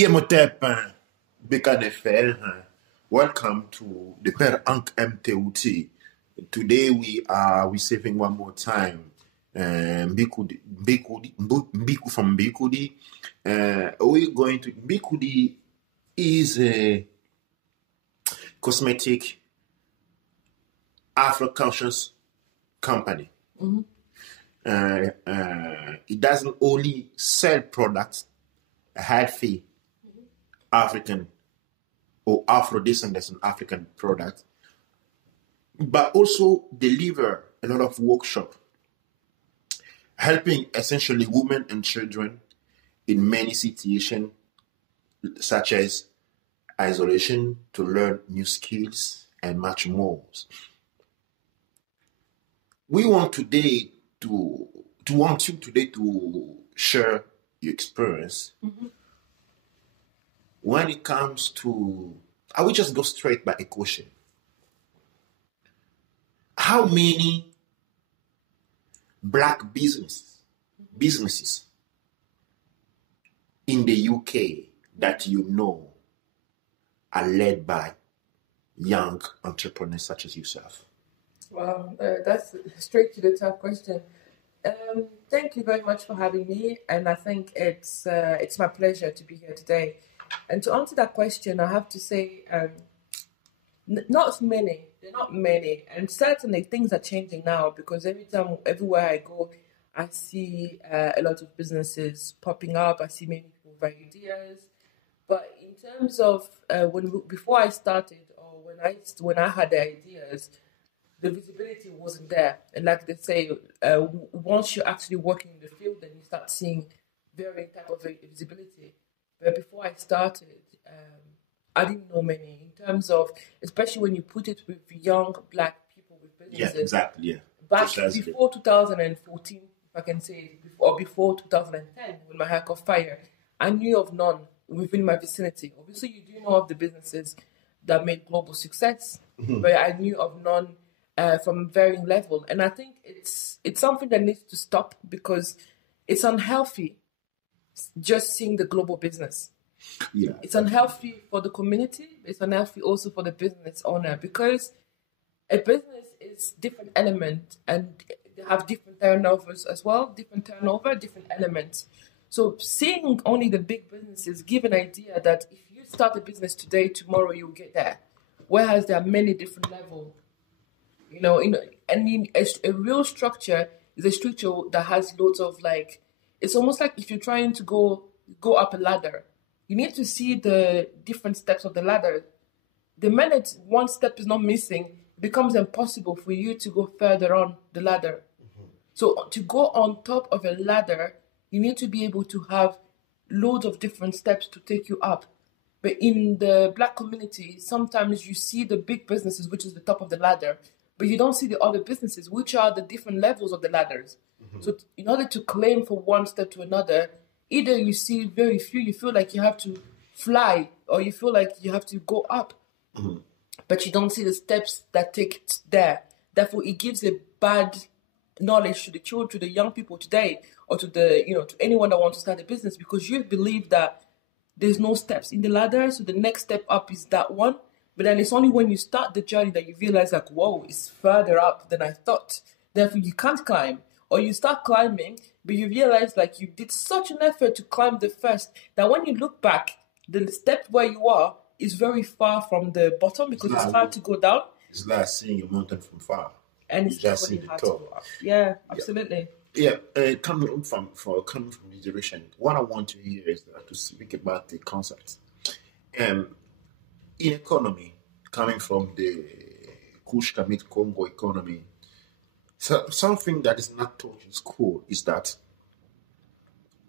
Imhotep Bekanefel, welcome to the Per Ank MTUT. Today we are receiving one more time Mbikudi from Mbikudi. We're going to Mbikudi is a cosmetic Afro-conscious company. Mm-hmm. It doesn't only sell products healthy African or Afro-descendants and African products, but also deliver a lot of workshop, helping essentially women and children in many situations, such as isolation, to learn new skills, and much more. We want you today to share your experience. Mm-hmm. When it comes to, I will just go straight by a question. How many black businesses in the UK that you know are led by young entrepreneurs such as yourself? Wow, that's straight to the tough question. Thank you very much for having me, and I think it's my pleasure to be here today. And to answer that question, I have to say, not many. They're not many, and certainly things are changing now because everywhere I go, I see a lot of businesses popping up. I see many people with ideas. But in terms of before I started or when I had the ideas, the visibility wasn't there. And like they say, once you're actually working in the field, then you start seeing varying type of visibility. But before I started, I didn't know many in terms of, especially when you put it with young black people with businesses. Yeah, exactly. Yeah. Back before 2014, if I can say, before 2010, when my hair caught fire, I knew of none within my vicinity. Obviously, you do know of the businesses that made global success, but I knew of none from varying level. And I think it's something that needs to stop because it's unhealthy just seeing the global business. Yeah. It's unhealthy for the community. It's unhealthy also for the business owner because a business is different element and they have different turnovers as well, different elements. So seeing only the big businesses give an idea that if you start a business today, tomorrow you'll get there. Whereas there are many different levels. A real structure is a structure that has loads of it's almost like if you're trying to go up a ladder, you need to see the different steps of the ladder. The minute one step is not missing, it becomes impossible for you to go further on the ladder. Mm-hmm. So to go on top of a ladder, you need to be able to have loads of different steps to take you up. But in the black community, sometimes you see the big businesses, which is the top of the ladder, but you don't see the other businesses, which are the different levels of the ladders. Mm-hmm. So in order to claim from one step to another, either you see very few, you feel like you have to fly, or you feel like you have to go up, but you don't see the steps that take it there. Therefore, it gives a bad knowledge to the children, to the young people today, or to to anyone that wants to start a business, because you believe that there's no steps in the ladder, so the next step up is that one. But then it's only when you start the journey that you realize whoa, it's further up than I thought. Therefore, you can't climb. Or you start climbing, but you realize you did such an effort to climb the first that when you look back, the step where you are is very far from the bottom because it's hard to go down. It's like seeing a mountain from far. And it's just really the hard top. to go up. Yeah, absolutely. Yeah, coming from this direction, what I want to hear is to speak about the concept. In economy, coming from the Kush Kamit Kongo economy, so something that is not taught in school is that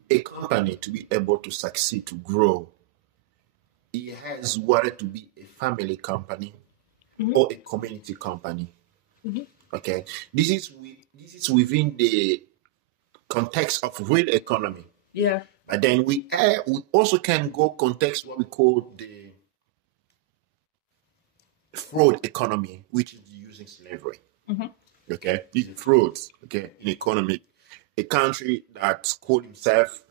a company, to be able to succeed, to grow, it has wanted to be a family company or a community company. Mm-hmm. Okay, this is within the context of real economy. Yeah. But then we also can go context what we call the fraud economy, which is using slavery. Mm-hmm. Okay, these are frauds. Okay, in economy, a country that called himself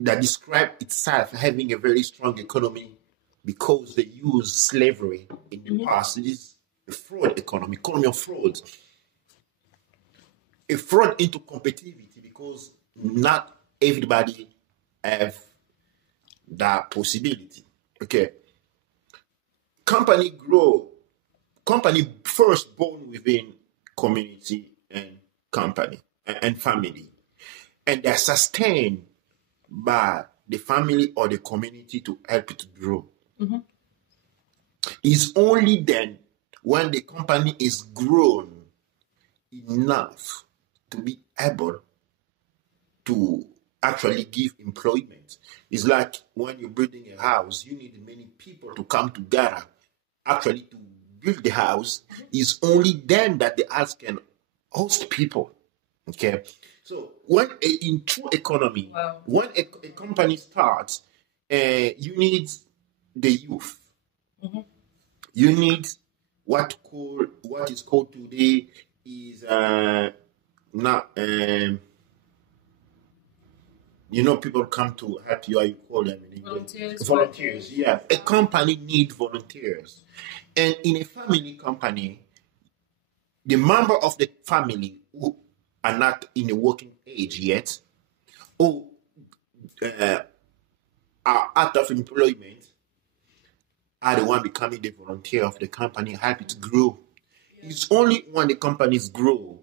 that describe itself having a very strong economy because they use slavery in the past. It is a fraud economy of fraud. A fraud into competitivity because not everybody have that possibility. Okay. Company first born within community and company and family. And they're sustained by the family or the community to help it to grow. It's only then when the company is grown enough to be able to actually give employment. It's like when you're building a house, you need many people to come together actually to build the house. It's only then that the house can host people. Okay. So in true economy, when a company starts, you need the youth. You need what is called today is not people come to help you. How you call them in English? Volunteers. Yeah, a company need volunteers, and in a family company, the member of the family who are not in a working age yet, or are out of employment, are the one becoming the volunteer of the company, help it grow. It's only when the companies grow,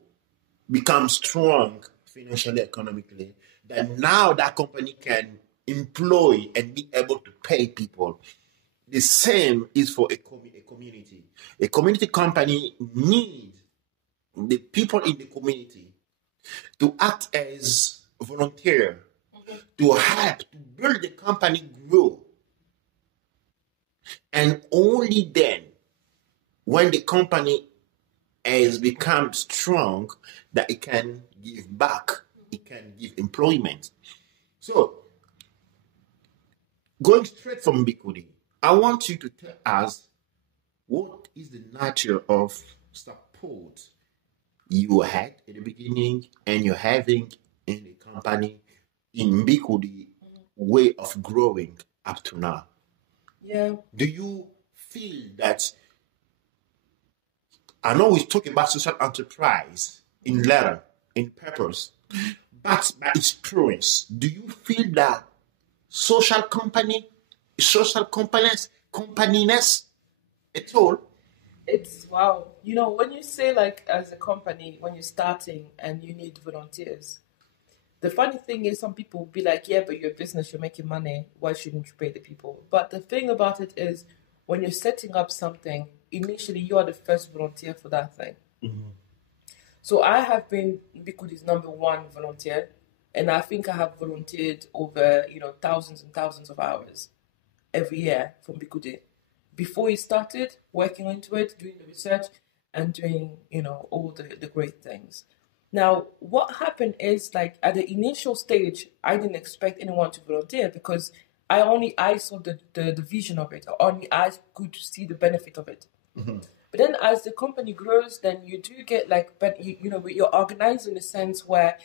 become strong financially, economically, that now that company can employ and be able to pay people. The same is for a community. A community company needs the people in the community to act as volunteer, to help to build the company grow. And only then, when the company has become strong, that it can give back, it can give employment. So, going straight from Mbikudi, I want you to tell us what is the nature of support you had at the beginning and you're having in the company in Mbikudi way of growing up to now. Yeah. Do you feel that, I know we talk about social enterprise in letter, in purpose, but by experience, do you feel that social companiness at all? It's wow. When you say like as a company, when you're starting and you need volunteers, the funny thing is some people will be like, yeah, but you're a business, you're making money, why shouldn't you pay the people? But the thing about it is when you're setting up something, initially you are the first volunteer for that thing. So I have been Mbikudi's number one volunteer, and I think I have volunteered over, thousands and thousands of hours every year from Mbikudi. Before he started working into it, doing the research and doing, all the great things. Now, what happened is, like, at the initial stage, I didn't expect anyone to volunteer because I saw the vision of it. Only I could see the benefit of it. But then as the company grows, then you do get, like, but you're organized in a sense where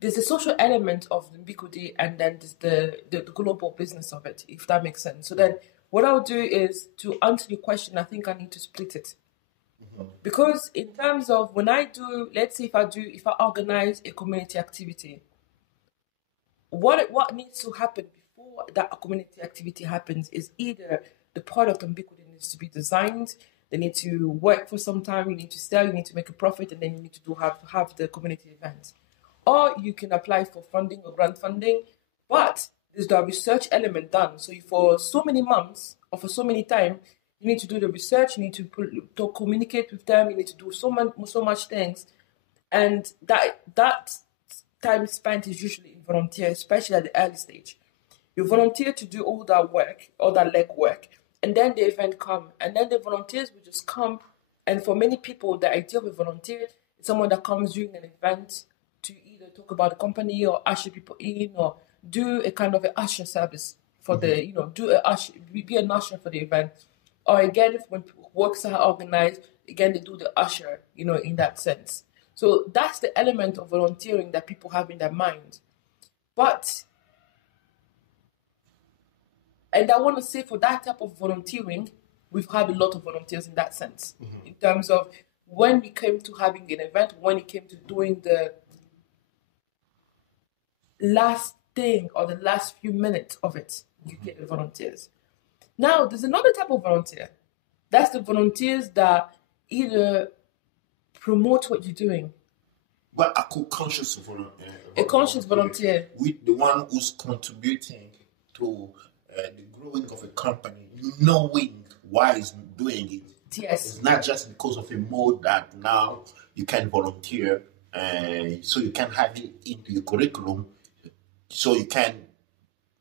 there's a social element of the Mbikudi and then there's the global business of it, if that makes sense. So then what I'll do is, to answer your question, I think I need to split it. Because in terms of when I do, let's say if I organize a community activity, what needs to happen before that community activity happens is either the product on Mbikudi needs to be designed, they need to work for some time, you need to sell, you need to make a profit, and then you need to have the community event. Or you can apply for funding or grant funding, but there's the research element done. So for so many months or for so many time, you need to do the research, you need to communicate with them, you need to do so much things. And that time spent is usually in volunteer, especially at the early stage. You volunteer to do all that work, all that leg work, and then the event come, and then the volunteers will just come. And for many people, the idea of a volunteer is someone that comes during an event to either talk about the company or usher people in, or do a kind of an usher service for the, be an usher for the event. Or again, when works are organized, again, they do the usher, in that sense. So that's the element of volunteering that people have in their mind. But And I want to say for that type of volunteering, we've had a lot of volunteers in that sense. In terms of when it came to having an event, when it came to doing the last thing or the last few minutes of it, you get the volunteers. Now, there's another type of volunteer. That's the volunteers that either promote what you're doing. But a conscious volunteer. A conscious volunteer. With the one who's contributing to the growing of a company, knowing why he's doing it. Yes. It's not just because of a mode that now you can volunteer, so you can have it into your curriculum, so you can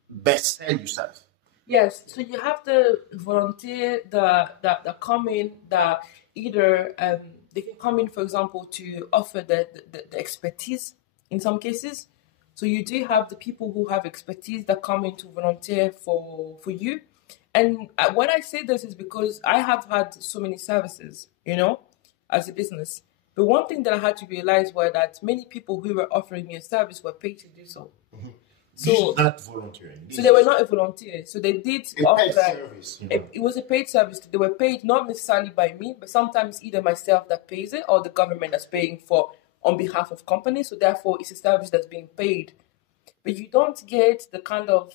best sell yourself. Yes, so you have the volunteer that come in that either they can come in, for example, to offer the expertise in some cases. So you do have the people who have expertise that come in to volunteer for you. And when I say this is because I have had so many services, as a business. But one thing that I had to realize was that many people who were offering me a service were paid to do so. Mm-hmm. So this is not volunteering. So they were not a volunteer. So they did a paid service. It was a paid service. They were paid not necessarily by me, but sometimes either myself that pays it or the government that's paying for on behalf of companies. So therefore, it's a service that's being paid. But you don't get the kind of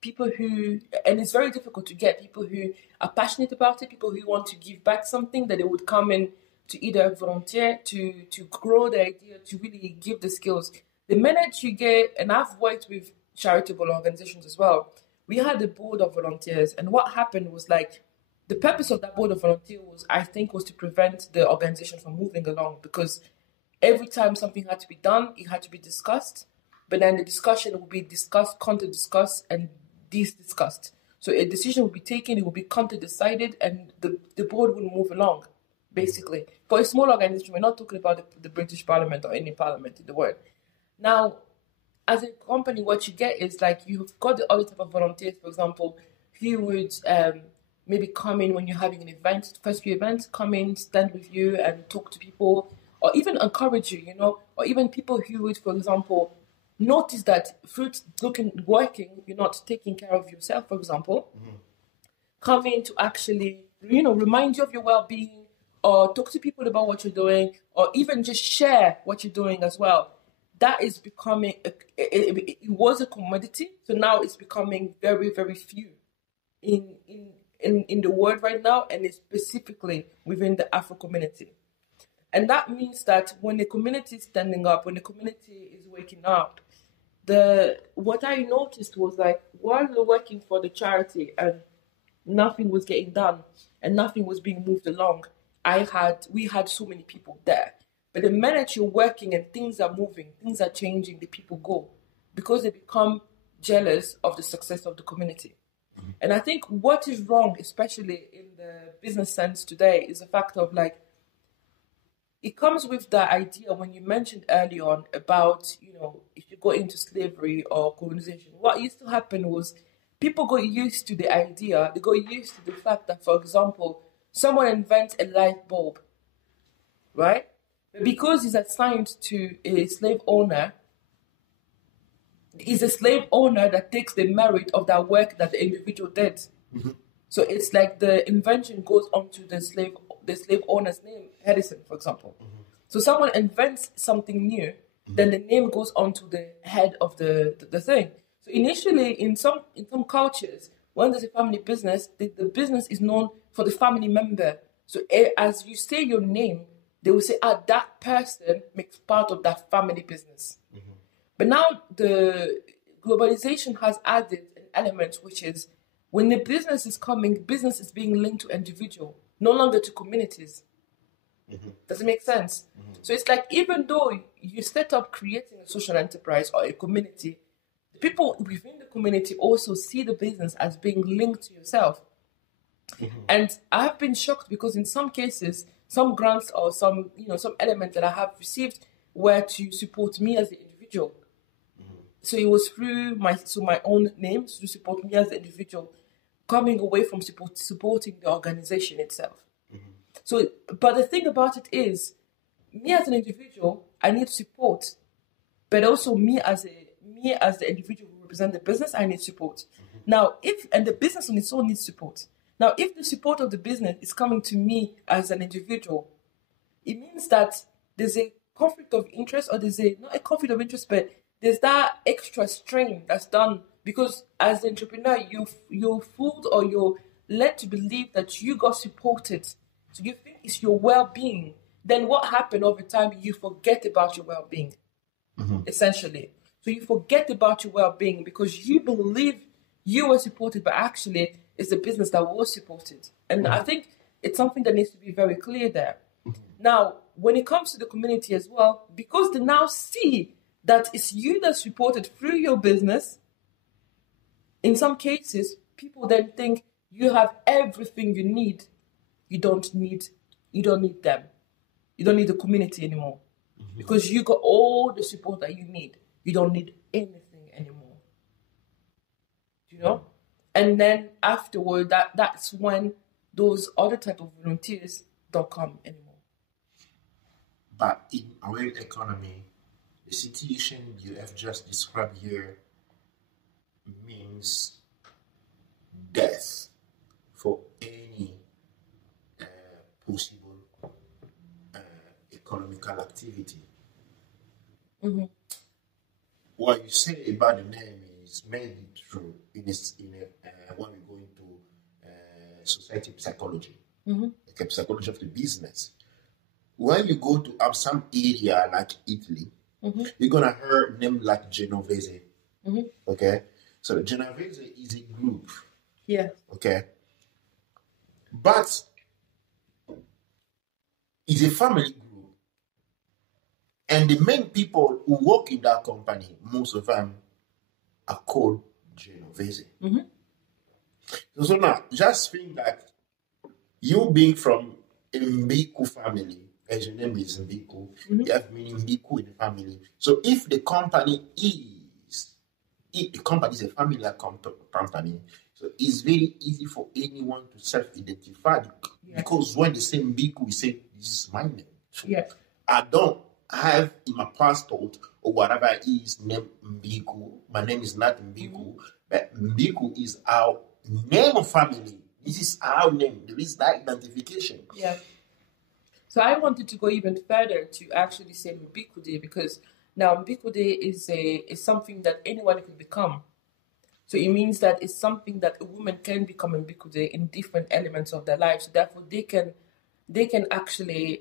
people who, and it's very difficult to get people who are passionate about it, people who want to give back something, that they would come in to either volunteer, to grow the idea, to really give the skills. The minute you get, and I've worked with charitable organizations as well, we had a board of volunteers, and what happened was the purpose of that board of volunteers was to prevent the organization from moving along, because every time something had to be done, it had to be discussed, but then the discussion would be discussed, counter-discussed, and discussed. So a decision would be taken, it would be counter-decided, and the board would move along, basically. For a small organization, we're not talking about the British Parliament or any parliament in the world. Now, as a company, what you get is you've got the other type of volunteers, for example, who would maybe come in when you're having an event, first few events, come in, stand with you and talk to people, or even encourage you, or even people who would, for example, notice that fruit working, you're not taking care of yourself, for example, come in to actually, remind you of your well-being, or talk to people about what you're doing, or even just share what you're doing as well. That is becoming, it was a commodity, so now it's becoming very, very few in the world right now, and it's specifically within the Afro community. And that means that when the community is standing up, when the community is waking up, what I noticed was while we were working for the charity and nothing was getting done and nothing was being moved along, we had so many people there. But the minute you're working and things are moving, things are changing, the people go because they become jealous of the success of the community. Mm-hmm. And I think what is wrong, especially in the business sense today, is the fact of it comes with the idea when you mentioned early on about, if you go into slavery or colonization, what used to happen was people got used to the idea, they got used to the fact that, for example, someone invents a light bulb, right? But because he's assigned to a slave owner, it's a slave owner that takes the merit of that work that the individual did. Mm-hmm. So it's the invention goes onto the slave owner's name, Edison, for example. Mm-hmm. So someone invents something new, mm-hmm. then the name goes onto the head of the thing. So initially, in some cultures, when there's a family business, the business is known for the family member. So as you say your name, they will say, that person makes part of that family business. Mm-hmm. But now the globalization has added an element, which is when the business is coming, business is being linked to individual, no longer to communities. Mm-hmm. Does it make sense? Mm-hmm. So it's even though you set up creating a social enterprise or a community, the people within the community also see the business as being linked to yourself. Mm-hmm. And I've been shocked because in some cases, some grants or some element that I have received were to support me as the individual. Mm-hmm. So it was through my own name to support me as the individual, coming away from supporting the organization itself. Mm-hmm. So, but the thing about it is, me as an individual, I need support, but also me as the individual who represents the business, I need support. Mm-hmm. Now, and the business on its own needs support. Now, if the support of the business is coming to me as an individual, it means that there's a conflict of interest, or not a conflict of interest, but there's that extra strain that's done because as an entrepreneur, you're fooled or you're led to believe that you got supported. So you think it's your well-being. Then what happened over time, you forget about your well-being, essentially. So you forget about your well-being because you believe you were supported, but actually it's the business that was supported. And I think it's something that needs to be very clear there. Now, when it comes to the community as well, because they now see that it's you that's supported through your business, in some cases, people then think you have everything you need. You don't need them. You don't need the community anymore. Because you got all the support that you need. You don't need anything anymore. You know? And then afterward, that's when those other type of volunteers don't come anymore. But in our economy, the situation you have just described here means death for any possible economical activity. What you say about the name is mainly true when we go into society psychology, like psychology of the business. When you go to some area like Italy, you're gonna hear names like Genovese. Okay, so the Genovese is a group. Yeah. Okay, but it's a family group, and the main people who work in that company, most of them are called Genovese. So now, just think that you being from a Mbiku family, as your name is Mbiku, you have meaning Mbiku in the family. So if the company is a family company, so it's very easy for anyone to self-identify because when they say Mbiku, we say this is my name. Yeah. I don't have in my passport or whatever it is name Mbiku. My name is not Mbiku, but Mbiku is our name of family. This is our name. There is that identification. Yeah. So I wanted to go even further to actually say Mbikudi, because now Mbikudi is something that anyone can become. So it means that it's something that a woman can become Mbikudi in different elements of their life. So therefore they can actually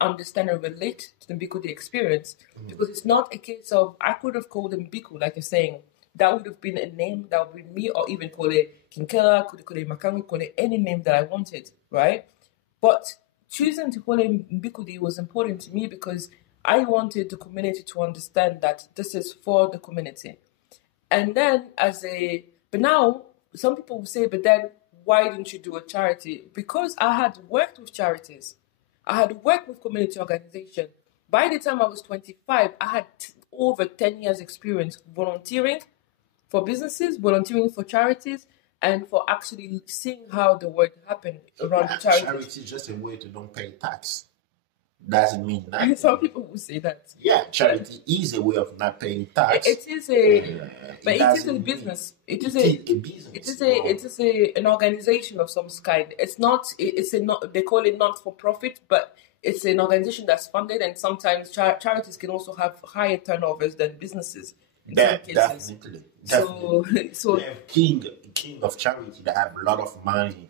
understand and relate to the Mbikudi experience, because it's not a case of I could have called him Mbiku, like you're saying. That would have been a name that would be me, or even call it Kinkela, could call it Makangu, call it any name that I wanted, right? But choosing to call him Mbikudi was important to me because I wanted the community to understand that this is for the community. And then but now some people will say, but then why didn't you do a charity? Because I had worked with charities. I had worked with community organization. By the time I was 25, I had over 10 years experience volunteering for businesses, volunteering for charities, and for actually seeing how the work happened around the charity. Charity is just a way to don't pay tax. Doesn't mean nothing. Some people will say that. Yeah, charity is a way of not paying tax. It is a business. It is a business. It is an organization of some kind. It's not. They call it not for profit, but it's an organization that's funded, and sometimes charities can also have higher turnovers than businesses. Definitely. So we have king of charity that have a lot of money,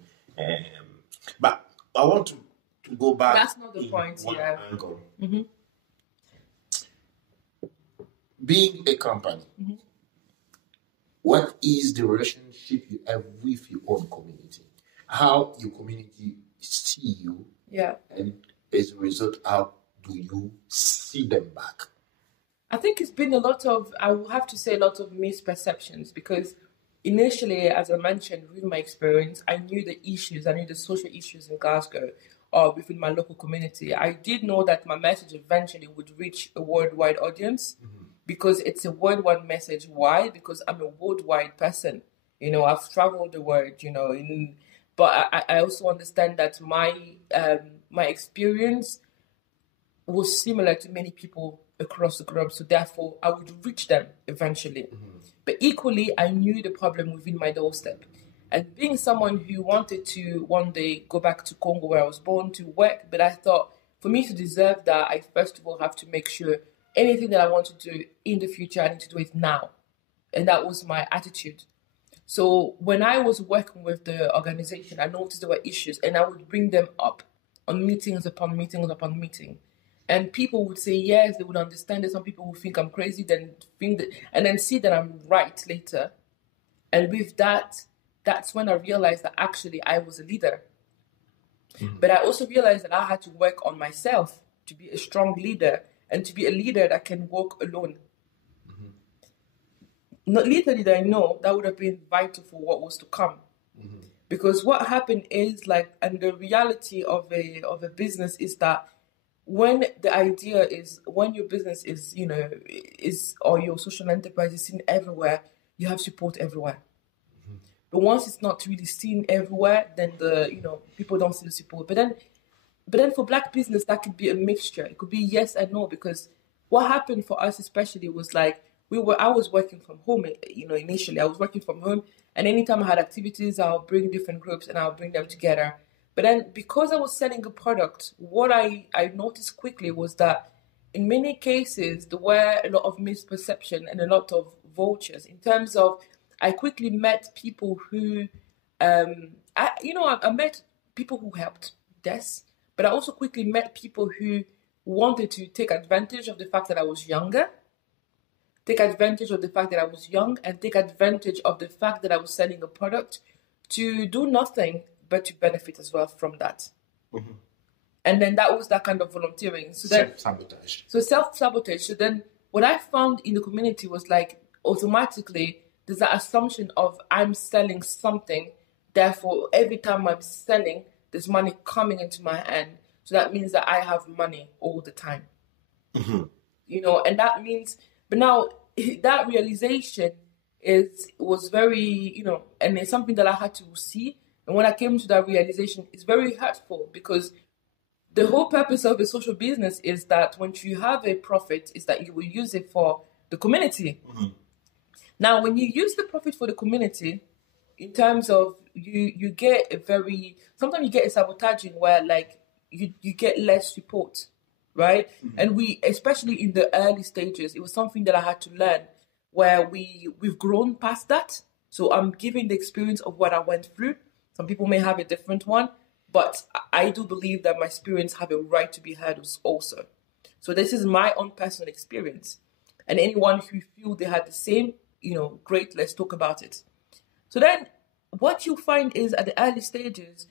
but I want to go back. That's not the point. Yeah. Angle. Being a company, what is the relationship you have with your own community? How your community see you? Yeah. And as a result, how do you see them back? I think it's been I will have to say a lot of misperceptions, because initially, as I mentioned, with my experience, I knew the social issues in Glasgow or within my local community. I did know that my message eventually would reach a worldwide audience, because it's a worldwide message. Why? Because I'm a worldwide person. I've traveled the world, but I also understand that my experience was similar to many people across the globe, so therefore I would reach them eventually. But equally, I knew the problem within my doorstep. And being someone who wanted to one day go back to Congo where I was born to work, but I thought for me to deserve that, I first of all have to make sure anything that I want to do in the future, I need to do it now. And that was my attitude. So when I was working with the organization, I noticed there were issues and I would bring them up on meetings upon meetings upon meeting. And people would say yes, they would understand it. Some people would think I'm crazy, then think that, and then see that I'm right later. And with that, that's when I realized that actually I was a leader. Mm-hmm. But I also realized that I had to work on myself to be a strong leader and to be a leader that can walk alone. Mm-hmm. Not little did I know that would have been vital for what was to come. Mm-hmm. Because what happened is and the reality of a business is that when the idea is, when your business is, or your social enterprise is seen everywhere, you have support everywhere. Mm-hmm. But once it's not really seen everywhere, then people don't see the support. But then for Black business, that could be a mixture. It could be yes and no, because what happened for us especially was I was working from home, initially I was working from home, and anytime I had activities, I'll bring different groups and I'll bring them together. But then because I was selling a product, what I noticed quickly was that in many cases, there were a lot of misperception and a lot of vultures in terms of, I quickly met people who, I met people who helped, yes, but I also quickly met people who wanted to take advantage of the fact that I was younger, take advantage of the fact that I was young, and take advantage of the fact that I was selling a product to do nothing but to benefit as well from that. Mm-hmm. And then that was that kind of volunteering. So self-sabotage. So then what I found in the community was automatically there's that assumption of I'm selling something, therefore every time I'm selling, there's money coming into my hand. So that means that I have money all the time. Mm-hmm. And that means, but now that realization was very, and it's something that I had to see. And when I came to that realization, it's very hurtful because the whole purpose of a social business is that when you have a profit, is that you will use it for the community. Mm-hmm. Now, when you use the profit for the community, in terms of you get sometimes you get a sabotaging where you get less support, right? Mm-hmm. And we, especially in the early stages, it was something that I had to learn where we've grown past that. So I'm giving the experience of what I went through. Some people may have a different one, but I do believe that my experience have a right to be heard also. So this is my own personal experience. And anyone who feel they had the same, great, let's talk about it. So then what you find is at the early stages,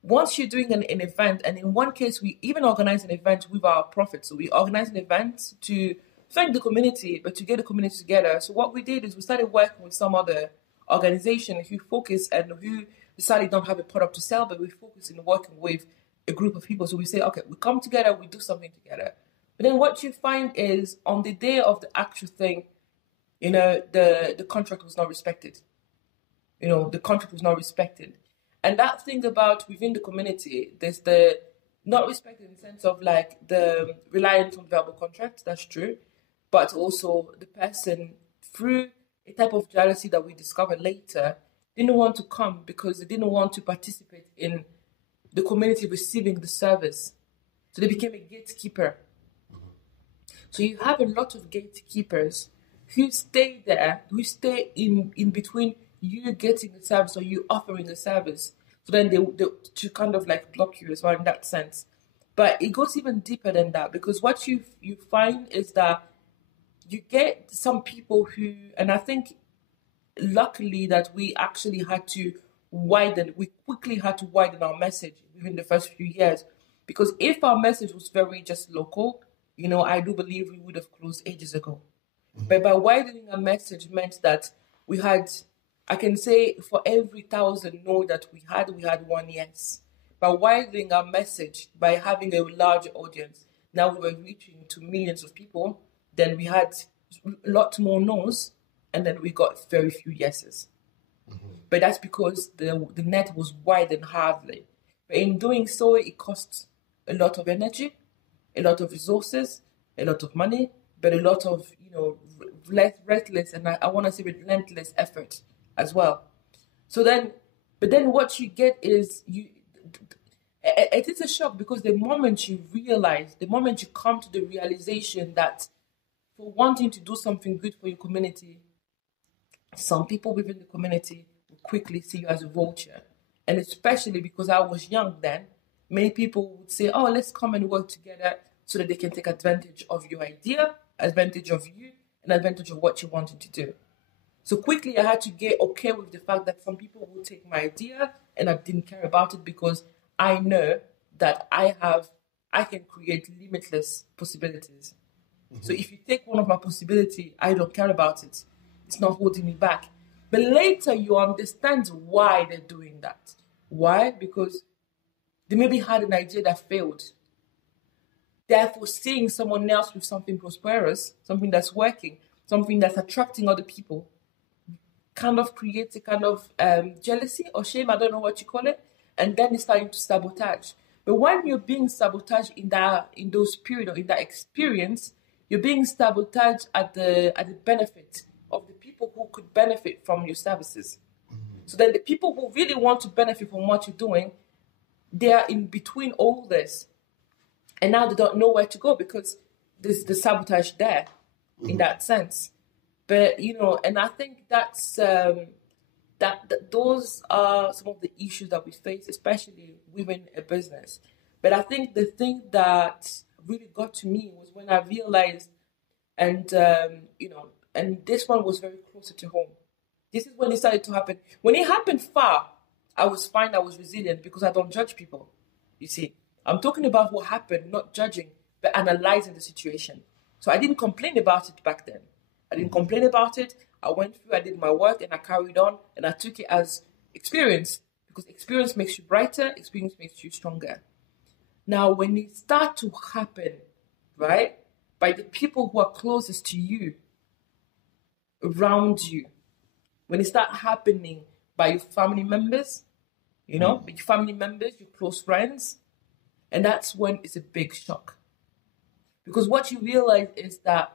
once you're doing an event, and in one case, we even organize an event with our profits. So we organize an event to thank the community, but to get the community together. So what we did is we started working with some other organization who focus and who decided don't have a product to sell, but we focus in working with a group of people. So we say, okay, we come together, we do something together. But then what you find is on the day of the actual thing, the contract was not respected. The contract was not respected. And that thing about within the community, there's the not respected in the sense of the reliance on verbal contracts, that's true. But also the person, through a type of jealousy that we discovered later, didn't want to come because they didn't want to participate in the community receiving the service. So they became a gatekeeper. Mm-hmm. So you have a lot of gatekeepers who stay there, who stay in between you getting the service or you offering the service. So then they to kind of block you as well in that sense. But it goes even deeper than that, because what you find is that you get some people who, and I think luckily that we actually quickly had to widen our message within the first few years. Because if our message was very just local, I do believe we would have closed ages ago. Mm-hmm. But by widening our message meant that we had, I can say for every 1,000 no that we had one yes. By widening our message, by having a larger audience, now we were reaching to millions of people, then we had a lot more no's, and then we got very few yeses. Mm-hmm. But that's because the net was widened hardly. But in doing so, it costs a lot of energy, a lot of resources, a lot of money, but a lot of restless, and I want to say relentless effort as well. So then, but then what you get is it is a shock, because the moment you come to the realization that for wanting to do something good for your community, some people within the community will quickly see you as a vulture. And especially because I was young then, many people would say, oh, let's come and work together so that they can take advantage of your idea, advantage of you, and advantage of what you're wanting to do. So quickly I had to get okay with the fact that some people will take my idea and I didn't care about it, because I know that I can create limitless possibilities. Mm-hmm. So if you take one of my possibilities, I don't care about it. It's not holding me back. But later you understand why they're doing that. Why? Because they maybe had an idea that failed. Therefore, seeing someone else with something prosperous, something that's working, something that's attracting other people, kind of creates a kind of jealousy or shame, I don't know what you call it, and then it's starting to sabotage. But when you're being sabotaged in those period or in that experience, you're being sabotaged at the benefit of the people who could benefit from your services. Mm-hmm. So then the people who really want to benefit from what you're doing, they are in between all this. And now they don't know where to go, because there's the sabotage there, in that sense. But, and I think that's that those are some of the issues that we face, especially within a business. But I think the thing that really got to me was when I realized, and this one was very closer to home. This is when it started to happen. When it happened far, I was fine, I was resilient, because I don't judge people, you see. I'm talking about what happened, not judging, but analyzing the situation. So I didn't complain about it back then. I didn't complain about it. I went through, I did my work, and I carried on, and I took it as experience, because experience makes you brighter, experience makes you stronger. Now, when it starts to happen, right, by the people who are closest to you, around you, when it starts happening by your family members, by your family members, your close friends, and that's when it's a big shock. Because what you realize is that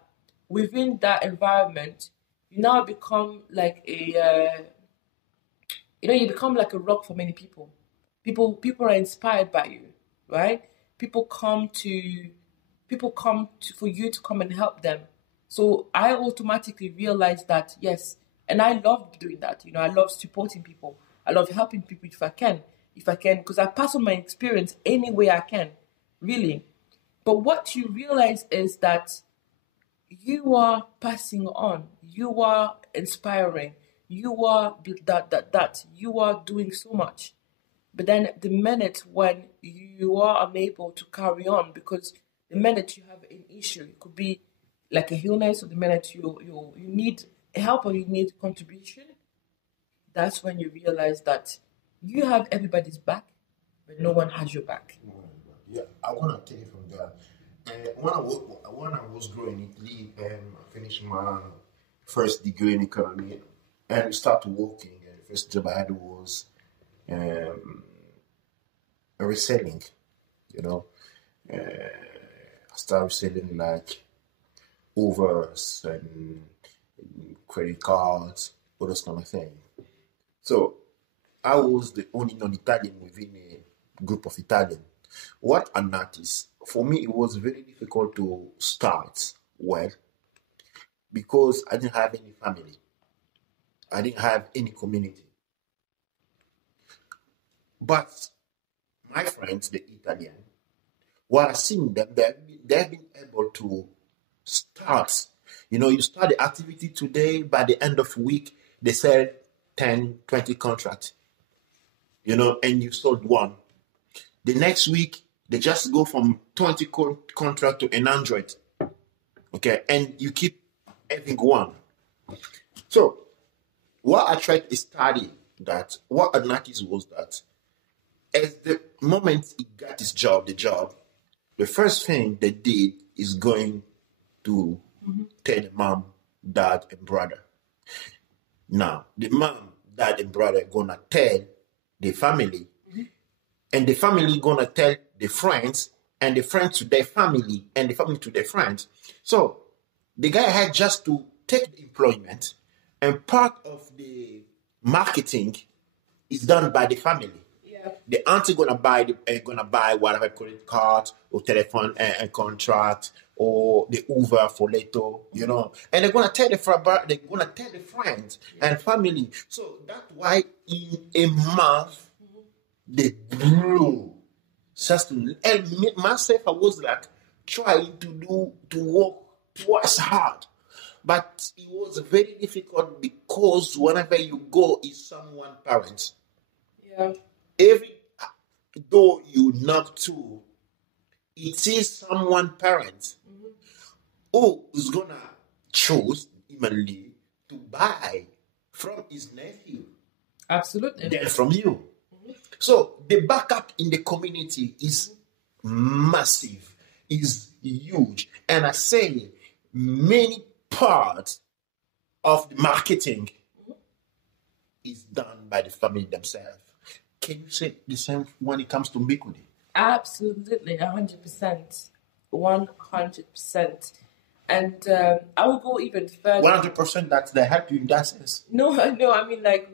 within that environment, you now become like you become like a rock for many people. People are inspired by you, right? People come for you to come and help them. So I automatically realized that, yes, and I love doing that. I love supporting people. I love helping people if I can, because I pass on my experience any way I can, really. But what you realize is that you are passing on, you are inspiring, you are you are doing so much. But then the minute when you are unable to carry on, because the minute you have an issue, it could be like a illness, or the minute you need help or you need contribution, that's when you realize that you have everybody's back, but no one has your back. Yeah, I want to take it from there. When I was growing in Italy, I finished my first degree in economy and started working. The first job I had was reselling. I started reselling like overs and credit cards, all those kind of things. So I was the only non-Italian within a group of Italians. What I noticed, for me, it was very difficult to start well, because I didn't have any family. I didn't have any community. But my friends, the Italian, while I've seen them, they've been able to start. You start the activity today, by the end of the week, they sell 10, 20 contracts, and you sold one. The next week, they just go from 20 contract to 100. Okay, and you keep having one. So, what I tried to study that, what I noticed was that as the moment he got the job, the first thing they did is going to tell the mom, dad, and brother. Now, the mom, dad, and brother are gonna tell the family, and the family gonna tell the friends, and the friends to their family, and the family to their friends. So the guy had just to take the employment, and part of the marketing is done by the family. Yeah. The auntie gonna buy whatever credit card or telephone and contract or the Uber for later, you know, and they're gonna tell the friends and family. So that's why in a month they grew. Just and myself, I was like trying to work twice hard, but it was very difficult because whenever you go, is someone parents. Yeah. Every door you knock to, it is someone parent who is gonna choose humanly to buy from his nephew, Absolutely. then from you. So the backup in the community is massive, is huge, and I say many parts of the marketing is done by the family themselves. Can you say the same when it comes to Mbikudi? Absolutely, 100%. 100%. And I will go even further. 100% that they help you in that sense. No, I mean, like,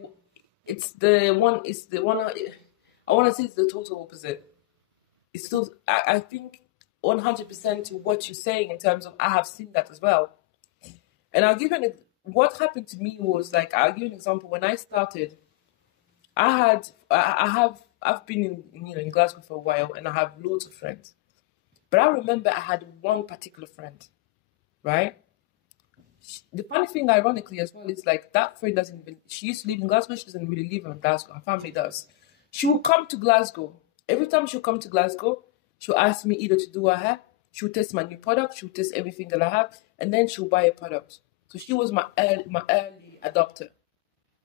I want to say it's the total opposite. It's still, I think 100% to what you're saying in terms of I have seen that as well. And I'll give what happened to me was like, I'll give you an example. When I started, I've been in Glasgow for a while and I have loads of friends. But I remember I had one particular friend, right? The funny thing, ironically, as well, is like that friend she used to live in Glasgow, she doesn't really live in Glasgow, her family does. She will come to Glasgow. Every time she'll come to Glasgow, she'll ask me either to do her hair, she'll test my new product, she'll test everything that I have, and then she'll buy a product. So she was my early adopter,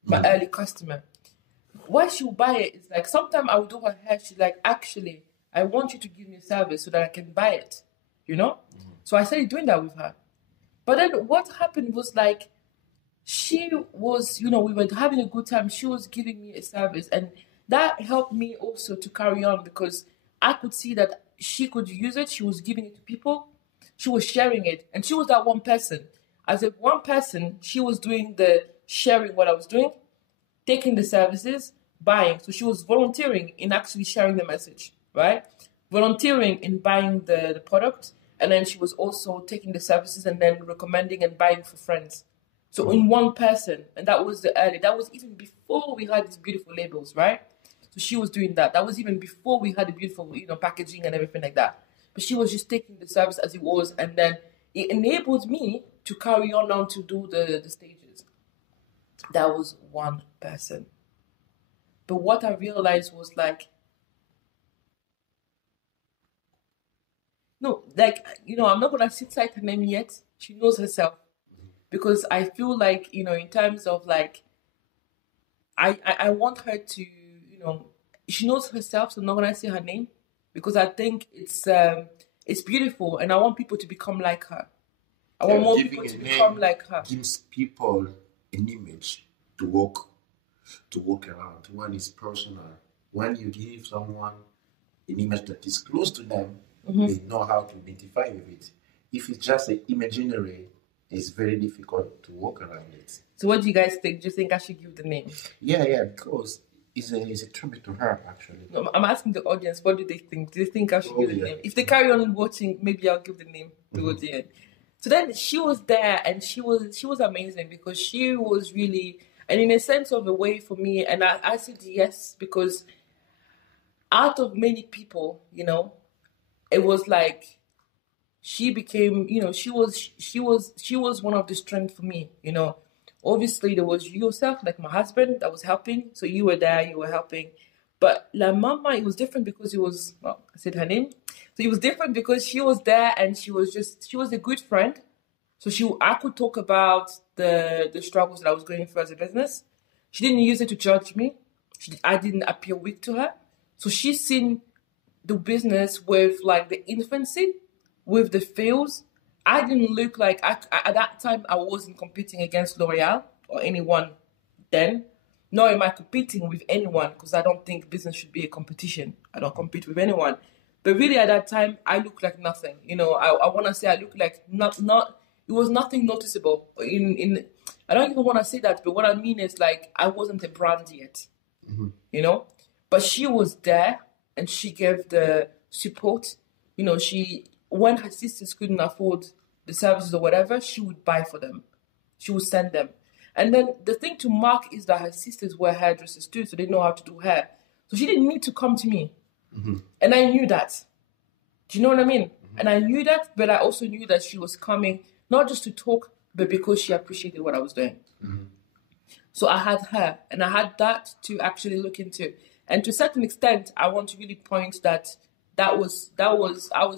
my early customer. Why she'll buy it is like, sometimes I will do her hair, she's like, actually, I want you to give me a service so that I can buy it, you know? So I started doing that with her. But then what happened was like, she was, we were having a good time. She was giving me a service. And that helped me also to carry on because I could see that she could use it. She was giving it to people. She was sharing it. And she was that one person. As a one person, she was doing the sharing what I was doing, taking the services, buying. So she was volunteering in actually sharing the message, right? Volunteering in buying the product. And then she was also taking the services and then recommending and buying for friends. So in one person, and that was that was even before we had these beautiful labels, right? So she was doing that. That was even before we had the beautiful, packaging and everything like that. But she was just taking the service as it was, and then it enabled me to carry on to do the stages. That was one person. But what I realized was like, no, like, I'm not going to cite her name yet. She knows herself. Because I feel like, in terms of like, I want her to, she knows herself, so I'm not going to say her name. Because I think it's beautiful and I want people to become like her. I want more people to become like her. Gives people an image to walk around. One is personal. When you give someone an image that is close to them, they know how to identify with it. If it's just an imaginary, it's very difficult to walk around it. So what do you guys think? Do you think I should give the name? Yeah, because it's a tribute to her, actually. No, I'm asking the audience, what do they think? Do they think I should give the name? If they carry on watching, maybe I'll give the name towards the end. So then she was there and she was amazing because she was really, and in a sense of a way for me, and I said yes because out of many people, it was like she became, she was one of the strength for me, Obviously, there was you yourself, like my husband, that was helping. So you were there, you were helping. But La Mama, it was different because I said her name. So it was different because she was there and she was a good friend. So I could talk about the struggles that I was going through as a business. She didn't use it to judge me. I didn't appear weak to her. So she's seen the business with like the infancy, with the fails. I didn't look like, at that time, I wasn't competing against L'Oreal or anyone then. Nor am I competing with anyone because I don't think business should be a competition. I don't compete with anyone. But really at that time, I looked like nothing. I want to say I look like not it was nothing noticeable. I don't even want to say that, but what I mean is like I wasn't a brand yet, you know. But she was there, and she gave the support. You know, when her sisters couldn't afford the services or whatever, she would buy for them. She would send them. And then the thing to mark is that her sisters were hairdressers too, so they know how to do hair. So she didn't need to come to me. And I knew that. Do you know what I mean? And I knew that, but I also knew that she was coming not just to talk, but because she appreciated what I was doing. So I had her, and I had that to actually look into. And to a certain extent, I want to really point that I was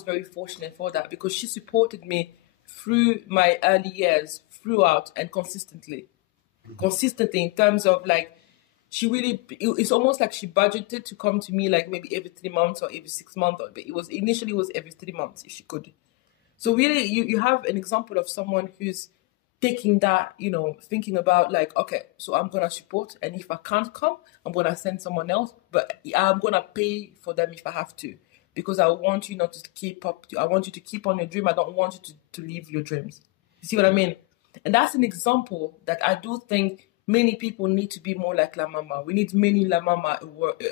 very fortunate for that, because she supported me through my early years, throughout, and consistently in terms of like, it's almost like she budgeted to come to me like maybe every 3 months or every 6 months, but initially it was every 3 months if she could. So really, you have an example of someone who's taking that, you know, thinking about like, okay, so I'm going to support, and if I can't come, I'm going to send someone else, but I'm going to pay for them if I have to, because I want you not to keep up. I want you to keep on your dream. I don't want you to leave your dreams. You see what I mean? And that's an example that I do think many people need to be more like La Mama. We need many La Mama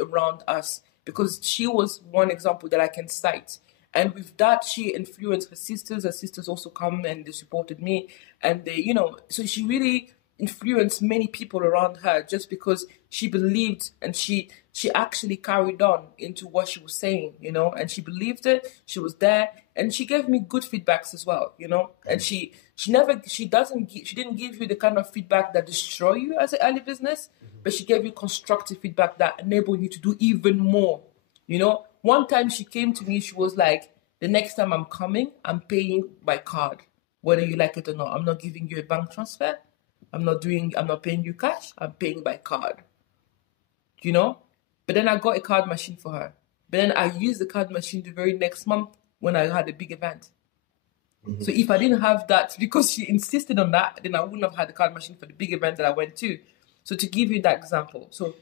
around us, because she was one example that I can cite. And with that, she influenced her sisters. Her sisters also come and they supported me. And they, you know, so she really influenced many people around her just because she believed, and she actually carried on into what she was saying, you know, and she believed it. She was there, and she gave me good feedbacks as well, you know, and she didn't give you the kind of feedback that destroy you as an early business, but she gave you constructive feedback that enabled you to do even more, you know. One time she came to me, she was like, the next time I'm coming, I'm paying by card, whether you like it or not. I'm not giving you a bank transfer. I'm not paying you cash. I'm paying by card. You know? But then I got a card machine for her. But then I used the card machine the very next month when I had a big event. So if I didn't have that, because she insisted on that, then I wouldn't have had the card machine for the big event that I went to. So to give you that example. So,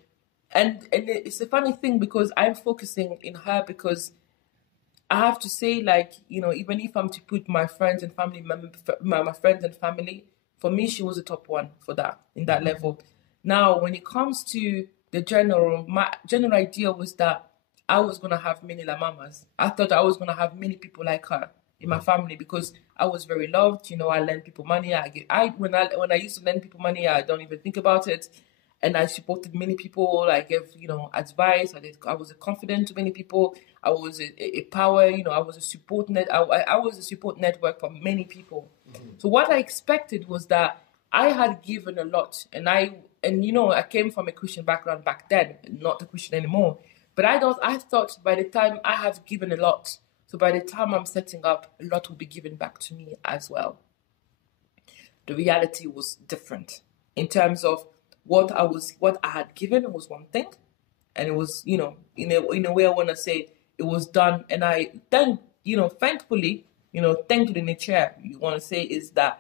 and it's a funny thing, because I'm focusing in her, because I have to say, like, you know, even if I'm to put my friends and family, my friends and family, for me, she was the top one for that, in that level. Now, when it comes to my general idea was that I was going to have many La Mamas. I thought I was going to have many people like her in my family, because I was very loved. You know, I lend people money. When I used to lend people money, I don't even think about it. And I supported many people. I gave, you know, advice. I was a confidant to many people. I was a power, you know, I was a support net. I was a support network for many people. So what I expected was that I had given a lot, and you know, I came from a Christian background back then, not a Christian anymore. But I thought by the time I have given a lot, so by the time I'm setting up, a lot will be given back to me as well. The reality was different in terms of what I had given was one thing, and it was, you know, in a way I want to say it was done, and I then, you know, thankfully, you know, thank to the nature you want to say is that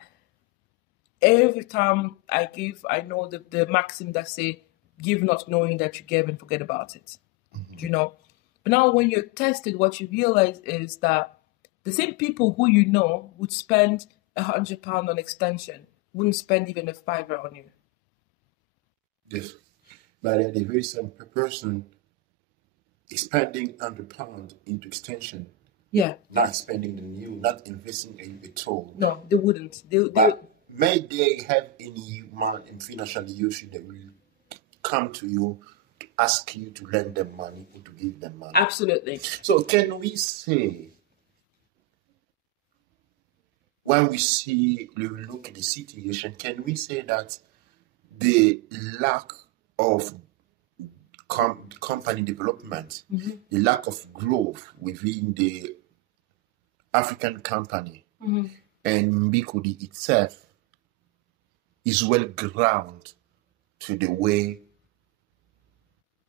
every time I give, I know the maxim that say, give not knowing that you gave and forget about it. You know? But now when you're tested, what you realize is that the same people who you know would spend £100 on extension wouldn't spend even a fiver on you. Yes. But the very same person is spending £100 into extension. Yeah. Not spending the new, not investing in at all. No, they wouldn't. May they have any financial issue that will come to you to ask you to lend them money or to give them money. Absolutely. So can we say, when we look at the situation, can we say that the lack of company development, the lack of growth within the African company and Mbikudi itself is well grounded to the way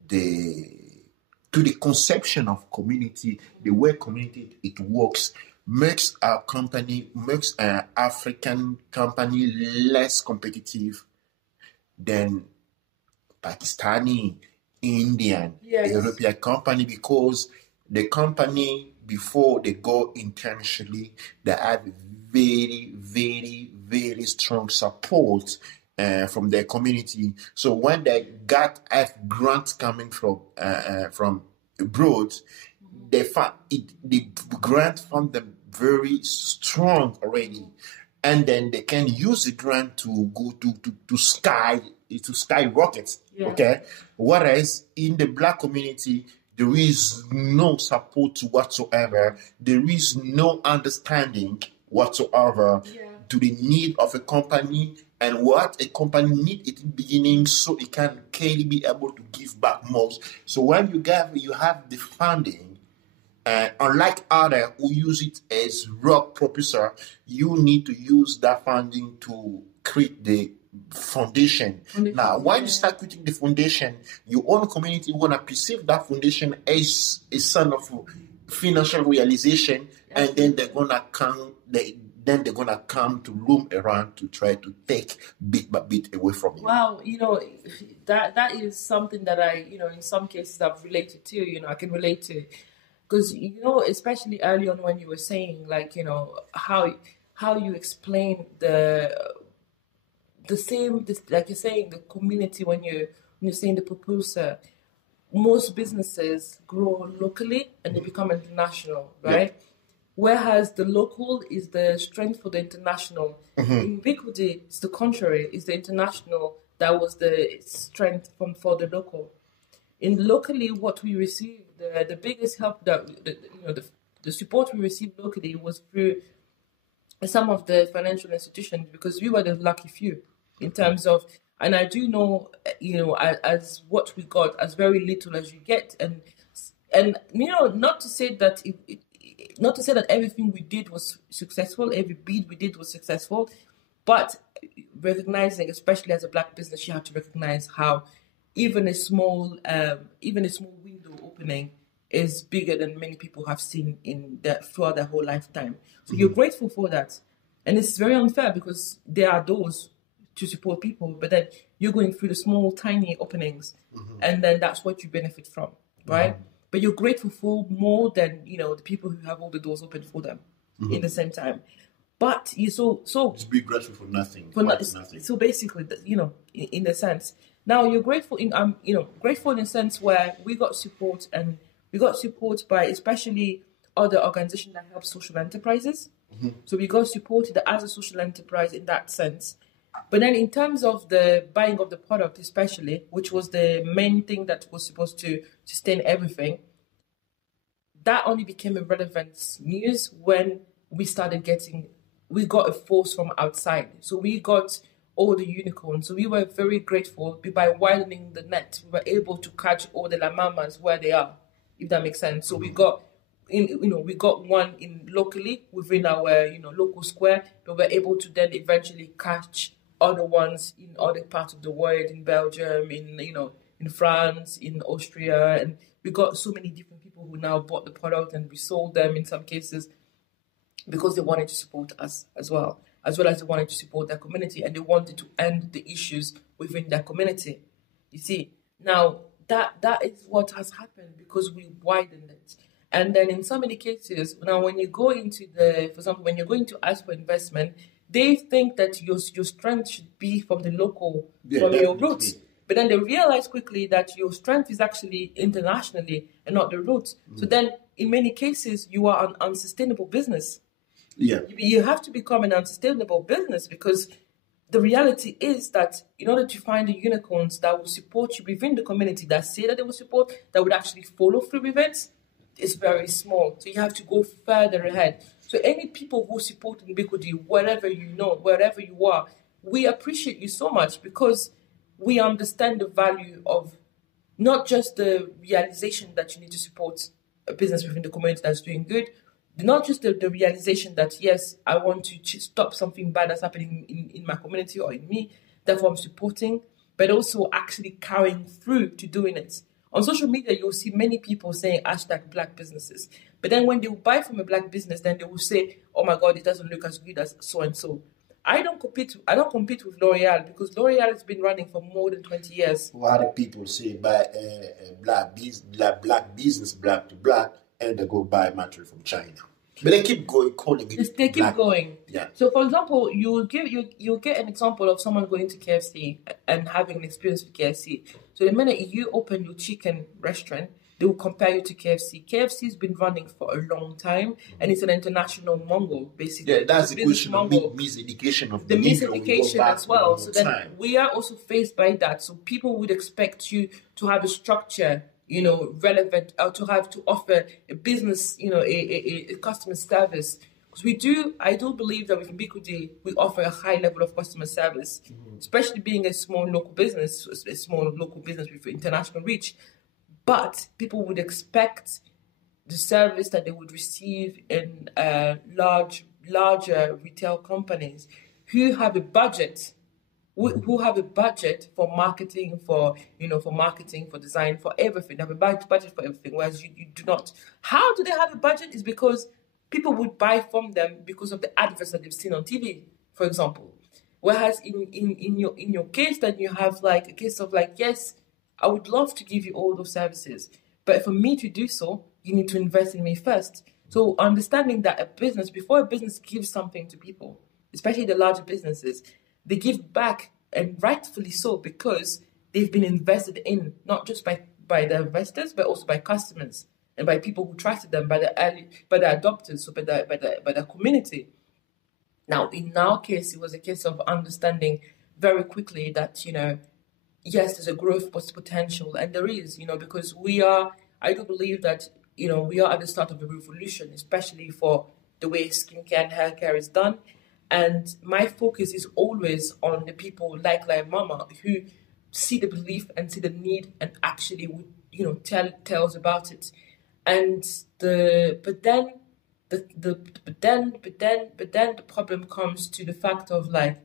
to the conception of community, the way community it works, makes our African company less competitive than Pakistani, Indian, European company, because the company, before they go internationally, they have very, very, very strong support from their community. So when they got grants coming from abroad, the grant found them very strong already, and then they can use the grant to go to skyrocket. Yeah. Okay, whereas in the Black community, there is no support whatsoever. There is no understanding whatsoever to the need of a company and what a company needs at the beginning, so it can clearly be able to give back most. So when you have the funding, unlike other who use it as rock propulsor, you need to use that funding to create the foundation. Now, when you start creating the foundation, your own community want to perceive that foundation as a sign of financial realization, and then they're gonna come. Then they're gonna come to loom around to try to take bit by bit away from you. Wow, that is something that I, in some cases I've related to. I can relate to, because especially early on when you were saying, like, how you explain the same, like you're saying, the community, when you're saying the propulsor, most businesses grow locally and they become international, right? Yeah. Whereas the local is the strength for the international. In Mbikudi, it's the contrary. It's the international that was the strength for the local. In locally, what we received, the biggest help that the support we received locally was through some of the financial institutions, because we were the lucky few in terms of, and I do know, as what we got, as very little as you get, and not to say that not to say that everything we did was successful, every bid we did was successful, but recognizing, especially as a Black business, you have to recognize how even a small window opening is bigger than many people have seen throughout their whole lifetime. So you're grateful for that. And it's very unfair, because there are those to support people, but then you're going through the small, tiny openings, and then that's what you benefit from, right? But you're grateful for more than, the people who have all the doors open for them in the same time. But you so just be grateful for nothing. Nothing. So basically, in a sense, now you're grateful grateful in a sense where we got support, and we got support by especially other organizations that help social enterprises. So we got supported as a social enterprise in that sense. But then in terms of the buying of the product, especially, which was the main thing that was supposed to sustain everything, that only became a relevant news when we got a force from outside. So we got all the unicorns. So we were very grateful. By widening the net, we were able to catch all the lamamas where they are, if that makes sense. So we got one in locally within our local square, but we're able to then eventually catch other ones in other parts of the world, in Belgium, in France, in Austria, and we got so many different people who now bought the product, and we sold them in some cases because they wanted to support us as well as they wanted to support their community, and they wanted to end the issues within their community. You see, now that is what has happened because we widened it. And then in so many cases, now when you go into for example, when you're going to ask for investment, they think that your strength should be from the local, from your roots. But then they realize quickly that your strength is actually internationally and not the roots. So then in many cases, you are an unsustainable business. Yeah. You have to become an unsustainable business, because the reality is that in order to find the unicorns that will support you within the community, that say that they will support, that would actually follow through with it, is very small. So you have to go further ahead. So any people who support Mbikudi, wherever you are, we appreciate you so much, because we understand the value of not just the realization that you need to support a business within the community that's doing good, not just the realization that, yes, I want to stop something bad that's happening in my community or in me, therefore I'm supporting, but also actually carrying through to doing it. On social media, you'll see many people saying #Black businesses. But then when they will buy from a Black business, then they will say, oh my God, it doesn't look as good as so-and-so. I don't compete with L'Oreal, because L'Oreal has been running for more than 20 years. Why do people say buy black business, black to black, and they go buy material from China? But they keep going, calling it. They keep going. Yeah. So, for example, you'll get an example of someone going to KFC and having an experience with KFC. So the minute you open your chicken restaurant, they will compare you to KFC. KFC's been running for a long time, and it's an international Mongo, basically. Yeah, that's the question of miseducation of the miseducation as well. So then we are also faced by that. So people would expect you to have a structure, relevant, or to offer a business, a customer service. Because I do believe that with Mbikudi, we offer a high level of customer service, especially being a small local business with international reach. But people would expect the service that they would receive in larger retail companies who have a budget, who have a budget for marketing, for design, for everything. They have a budget for everything, whereas you do not. How do they have a budget? Is because people would buy from them because of the adverts that they've seen on TV, for example. Whereas in your case, then you have like a case of like, yes, I would love to give you all those services, but for me to do so, you need to invest in me first. So understanding that before a business gives something to people, especially the larger businesses, they give back, and rightfully so, because they've been invested in, not just by the investors, but also by customers and by people who trusted them, by the adopters, so by the community. Now, in our case, it was a case of understanding very quickly that, yes, there's a growth potential, and there is, because I do believe that, we are at the start of a revolution, especially for the way skincare and haircare is done. And my focus is always on the people like Mama, who see the belief and see the need and actually would, tell us about it. And but then the problem comes to the fact of like,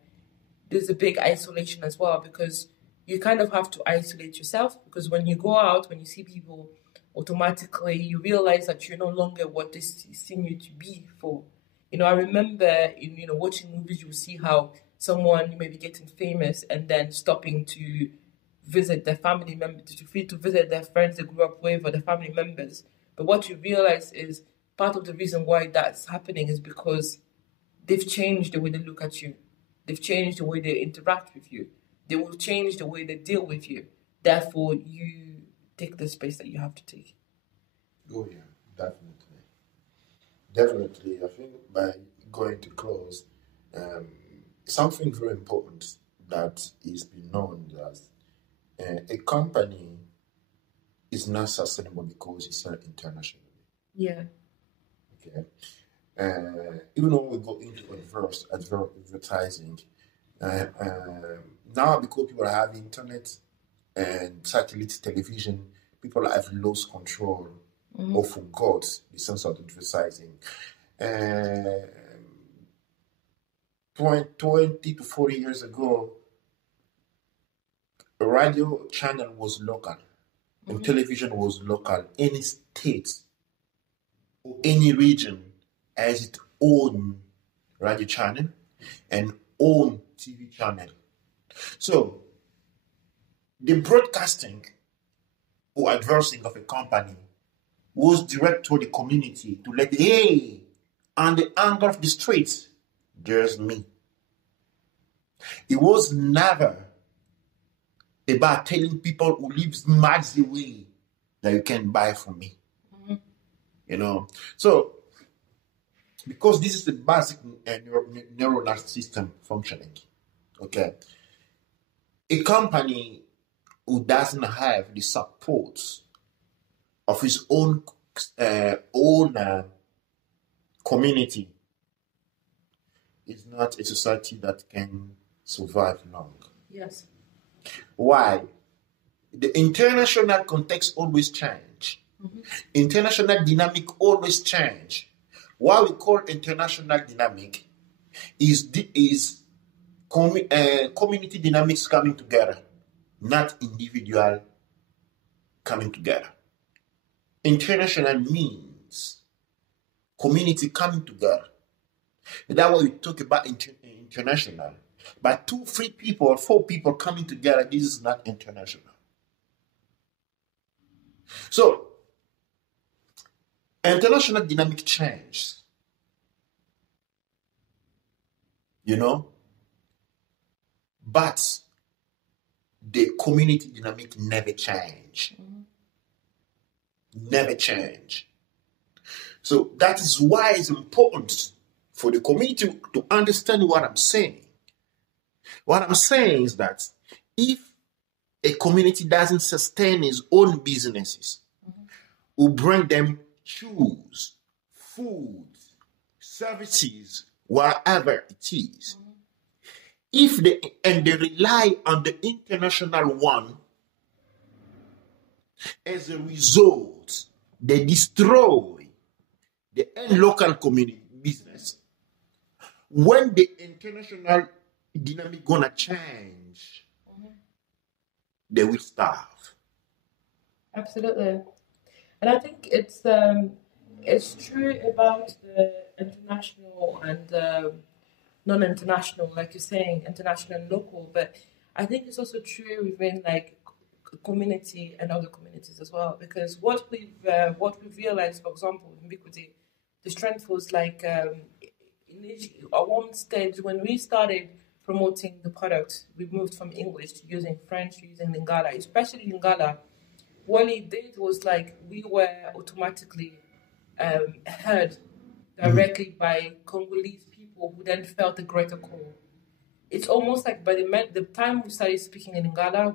there's a big isolation as well, because you kind of have to isolate yourself, because when you go out, when you see people, automatically you realize that you're no longer what they seem you to be for. I remember watching movies, you see how someone may be getting famous and then stopping to visit their family members, to visit their friends they grew up with or their family members. But what you realize is part of the reason why that's happening is because they've changed the way they look at you. They've changed the way they interact with you. They will change the way they deal with you. Therefore, you take the space that you have to take. Oh, yeah, definitely. Definitely. I think by going to close, something very important that is been known as a company is not sustainable because it's not international. Yeah. Okay. Even when we go into advertising, now because people have internet and satellite television, people have lost control or forgot the sense of advertising. 20 to 40 years ago, a radio channel was local and television was local. Any state or any region has its own radio channel and own TV channel. So the broadcasting or advertising of a company was direct to the community to let, hey, on the angle of the street, there's me. It was never about telling people who live miles away that you can buy from me. So because this is the basic neural system functioning, okay, a company who doesn't have the support of his own community is not a society that can survive long. Yes. Why? The international context always change. International dynamic always change. What we call international dynamic is community dynamics coming together, not individual coming together. International means community coming together. That's what we talk about international. But 2, 3 people, 4 people coming together, this is not international. So, international dynamic changes. you know, but the community dynamic never change. Never change. So that is why it's important for the community to understand what I'm saying. What I'm saying is that if a community doesn't sustain its own businesses, will bring them shoes, food, services, wherever it is. If they rely on the international one, as a result, they destroy the local community business. When the international dynamic gonna change, they will starve. Absolutely. And I think it's true about the international and non-international, like you're saying, international and local. But I think it's also true within like community and other communities as well. Because what we've realized, for example, in Mbikudi, the strength was like at one stage when we started promoting the product, we moved from English to using French, using Lingala, especially Lingala. What it did was like we were automatically heard directly by Congolese people who then felt a greater call. It's almost like by the time we started speaking in Lingala,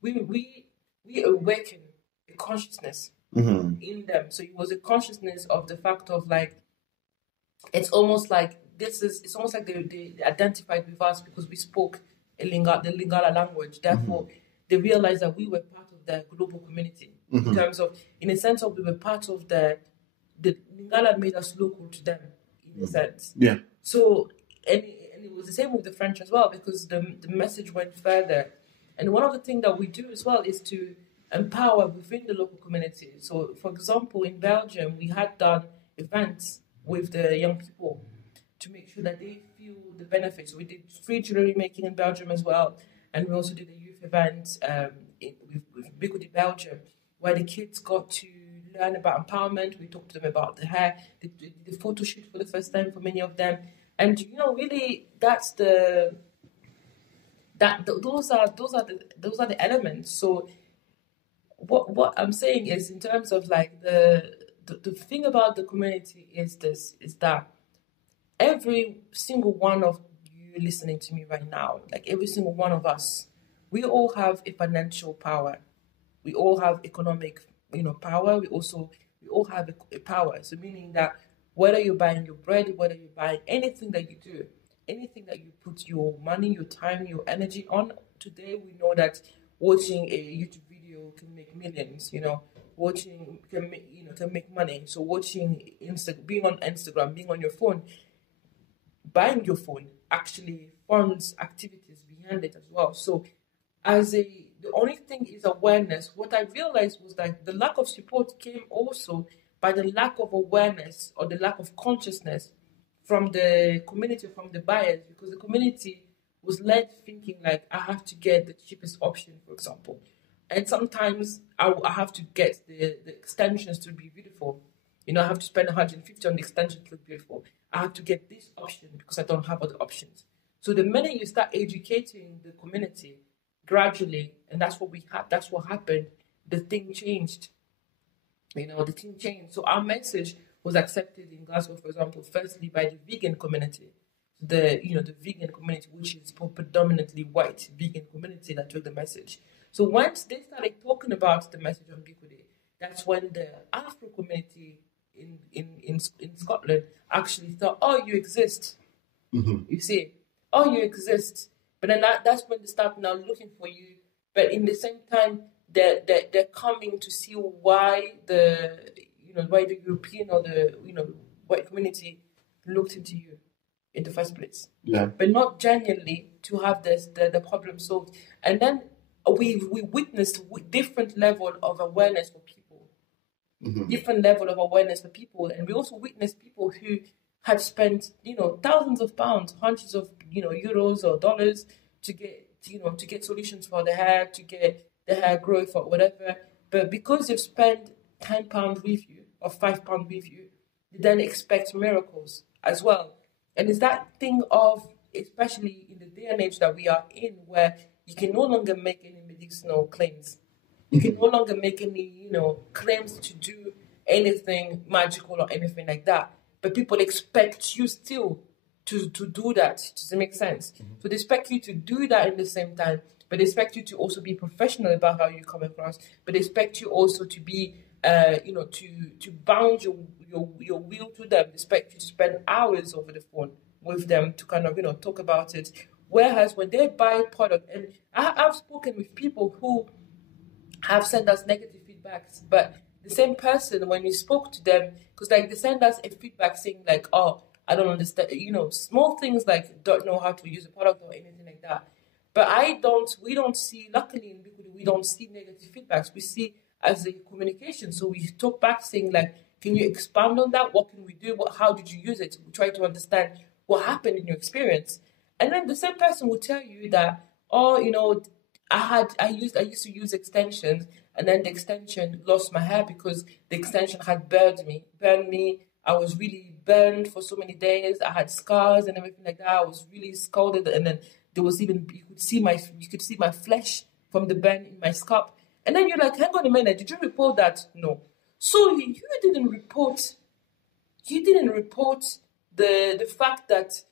we awakened a consciousness in them. So it was a consciousness of the fact of like it's almost like they identified with us because we spoke the Lingala language. Therefore, they realized that we were part of the global community in terms of, in a sense of, we were part of the Lingala made us local to them in a sense. Yeah. So and it was the same with the French as well because the message went further. And one of the things that we do as well is to empower within the local community. So, for example, in Belgium, we had done events with the young people to make sure that they feel the benefits. We did free jewelry making in Belgium as well. And we also did a youth event with Mbikudi, Belgium, where the kids got to learn about empowerment. We talked to them about the hair, the photo shoot for the first time for many of them. And, you know, really, those are the elements. So what I'm saying is, in terms of like the thing about the community is that every single one of you listening to me right now, like every single one of us, we all have a financial power. We all have economic, power. We all have a power. So meaning that whether you're buying your bread, whether you're buying anything that you do, anything that you put your money, your time, your energy on, today we know that watching a YouTube video can make millions, watching can make money. So watching being on Instagram, being on your phone, buying your phone actually funds activities behind it as well. So the only thing is awareness. What I realized was that the lack of support came also by the lack of awareness or the lack of consciousness from the community, from the buyers, because the community was led thinking like, I have to get the cheapest option, for example. And sometimes I have to get the extensions to be beautiful. I have to spend 150 on the extension to look beautiful. I have to get this option because I don't have other options. So the minute you start educating the community gradually, and that's what happened, the thing changed. The thing changed. So our message was accepted in Glasgow, for example, firstly by the vegan community. The vegan community, which is predominantly white vegan community, that took the message. So once they started talking about the message of Mbikudi, that's when the Afro community in Scotland actually thought, oh, you exist. You see, oh, you exist. But then that's when they start now looking for you. But in the same time, they're coming to see why the European or the white community looked into you in the first place. Yeah. But not genuinely to have the problem solved. And then we witnessed different level of awareness for people. Different level of awareness for people. And we also witnessed people who had spent, thousands of pounds, hundreds of, euros or dollars to get solutions for the hair, to get the hair growth or whatever. But because you've spent £10 with you or £5 with you, you then expect miracles as well. And it's that thing of especially in the day and age that we are in, where you can no longer make any medicinal claims. You can no longer make any, claims to do anything magical or anything like that. But people expect you still to do that. Does it make sense? So they expect you to do that at the same time, but they expect you to also be professional about how you come across. But they expect you also to be, to bound your will to them. They expect you to spend hours over the phone with them to kind of, talk about it. Whereas when they buy product, and I've spoken with people who have sent us negative feedbacks, but the same person, when we spoke to them, because like they send us a feedback saying like, oh, I don't understand, small things like don't know how to use a product or anything like that. But we don't see, luckily in Mbikudi, we don't see negative feedbacks. We see as a communication. So we talk back saying like, can you expand on that? What can we do? How did you use it? We try to understand what happened in your experience. And then the same person will tell you that, oh, I used to use extensions, and then the extension lost my hair because the extension had burned me. I was really burned for so many days. I had scars and everything like that. I was really scalded, and then there was even you could see my flesh from the burn in my scalp. And then you're like, hang on a minute, did you report that? No. So you didn't report the fact that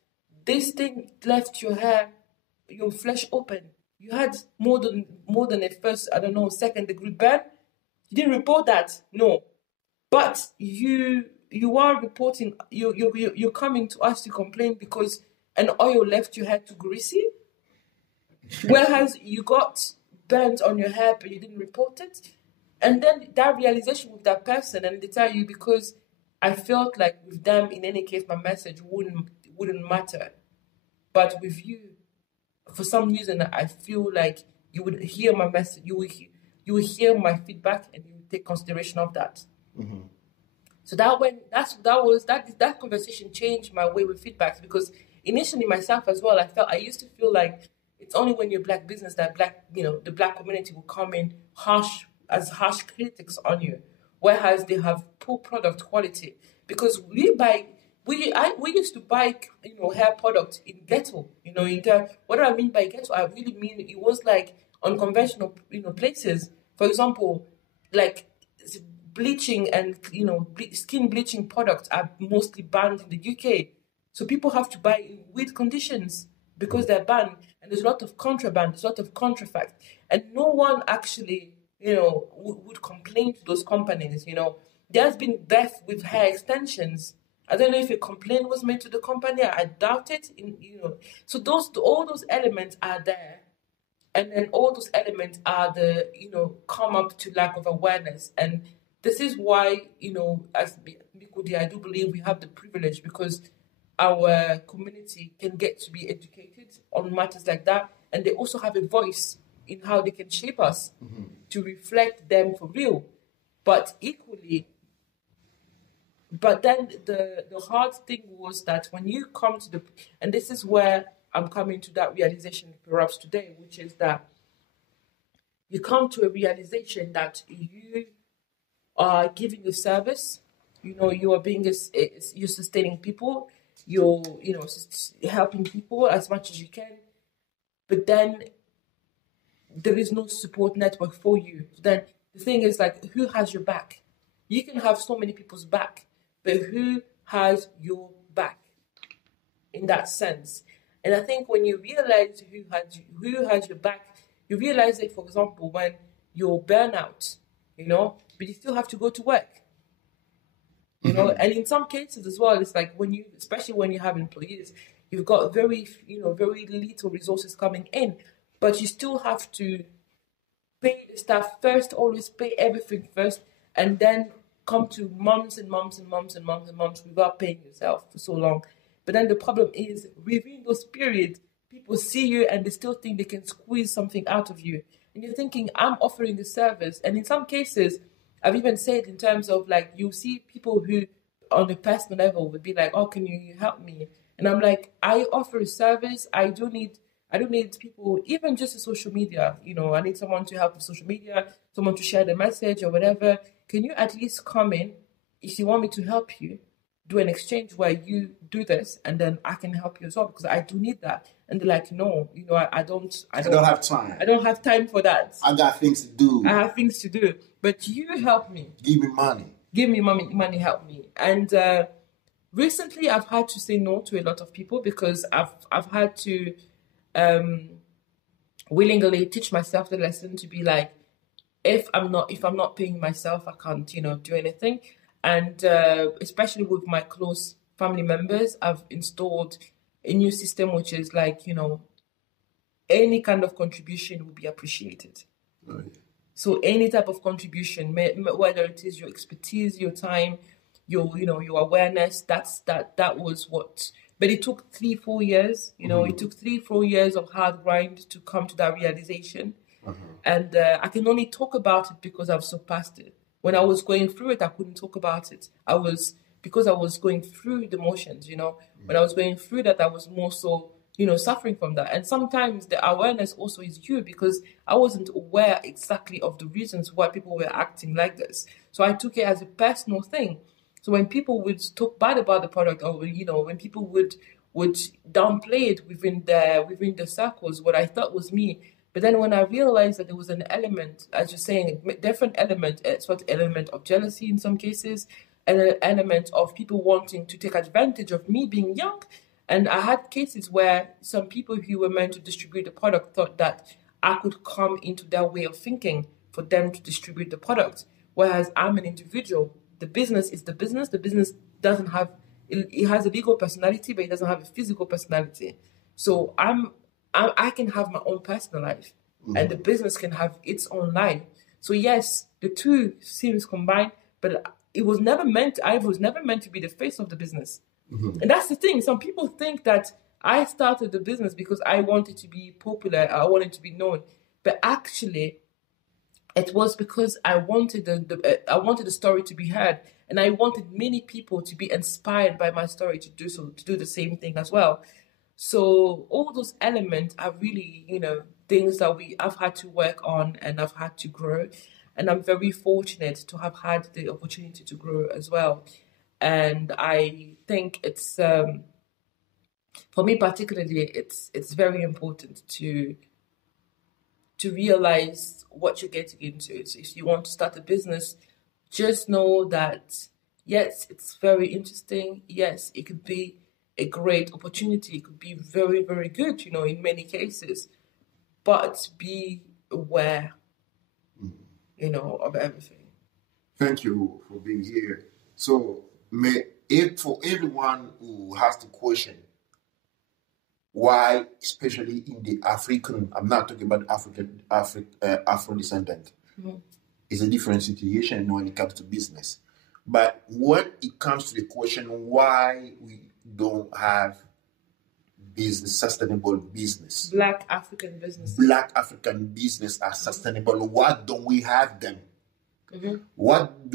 this thing left your flesh open. You had more than a first, second degree burn. You didn't report that, no. But you are reporting. You're coming to us to complain because an oil left your hair too greasy, whereas you got burnt on your hair but you didn't report it. And then that realization with that person, and they tell you, because I felt like with them, in any case, my message wouldn't matter, but with you, for some reason, I feel like you would hear my message, you would hear my feedback, and you would take consideration of that. Mm-hmm. So that conversation changed my way with feedbacks, because initially myself as well, I used to feel like it's only when you're black business that the black community will come in harsh critics on you, whereas they have poor product quality. Because we used to buy hair products in ghetto. What do I mean by ghetto? I really mean it was like unconventional places. For example, like bleaching and skin bleaching products are mostly banned in the UK. So people have to buy in weird conditions because they're banned, and there's a lot of contraband, there's a lot of contrafact, and no one actually would complain to those companies. There's been death with hair extensions. I don't know if a complaint was made to the company. I doubt it. So all those elements are there, and then all those elements are come up to lack of awareness. And this is why as Mbikudi, I do believe we have the privilege, because our community can get to be educated on matters like that, and they also have a voice in how they can shape us to reflect them for real. But then the hard thing was that when you come to and this is where I'm coming to that realization perhaps today, which is that you come to a realization that you are giving a service, you are you're sustaining people, you're helping people as much as you can, but then there is no support network for you. Then the thing is, like, who has your back? You can have so many people's back, but who has your back in that sense? And I think when you realize who has your back, you realize that, for example, when you're burnout, but you still have to go to work. And in some cases as well, it's like especially when you have employees, you've got very little resources coming in, but you still have to pay the staff first, always pay everything first, and then come to months and months and months and months and months without paying yourself for so long. But then the problem is, within those periods, people see you and they still think they can squeeze something out of you. And you're thinking, I'm offering a service. And in some cases, I've even said in terms of, like, you see people who on a personal level would be like, oh, can you help me? And I'm like, I offer a service. I don't need people, even just in social media. I need someone to help with social media, someone to share the message or whatever. Can you at least come in? If you want me to help you, do an exchange where you do this and then I can help you as well because I do need that. And they're like, no, I don't have time. I don't have time for that. I got things to do. I have things to do. But you help me. Give me money. Give me money, help me. And recently I've had to say no to a lot of people because I've had to willingly teach myself the lesson to be like, if I'm not paying myself, I can't, do anything. And especially with my close family members, I've installed a new system which is like, any kind of contribution will be appreciated. Right. So any type of contribution, whether it is your expertise, your time, your awareness, that was what. But it took 3-4 years. It took 3-4 years of hard grind to come to that realization. And I can only talk about it because I've surpassed it. When I was going through it, I couldn't talk about it. Because I was going through the motions, When I was going through that, I was more so, suffering from that. And sometimes the awareness also is due because I wasn't aware exactly of the reasons why people were acting like this. So I took it as a personal thing. So when people would talk bad about the product or, when people would downplay it within the circles, what I thought was me. But then when I realized that there was an element, as you're saying, a different element, a sort of element of jealousy in some cases, and an element of people wanting to take advantage of me being young. And I had cases where some people who were meant to distribute the product thought that I could come into their way of thinking for them to distribute the product. Whereas I'm an individual. The business is the business. The business doesn't have, it has a legal personality, but it doesn't have a physical personality. So I can have my own personal life and the business can have its own life. So yes, the two seems combined, but I was never meant to be the face of the business. And that's the thing. Some people think that I started the business because I wanted to be popular. I wanted to be known. But actually, it was because I wanted the story to be heard. And I wanted many people to be inspired by my story to do the same thing as well. So all those elements are really, things that I've had to work on and I've had to grow. And I'm very fortunate to have had the opportunity to grow as well. And I think it's, for me particularly, it's very important to realize what you're getting into. So if you want to start a business, just know that, yes, it's very interesting. Yes, it could be a great opportunity. It could be very, very good, in many cases. But be aware, of everything. Thank you for being here. So, for everyone who has the question, why, especially in the African, I'm not talking about Afro-descendant, it's a different situation when it comes to business. But when it comes to the question why we don't have sustainable business. Black African business are sustainable. Why don't we have them? What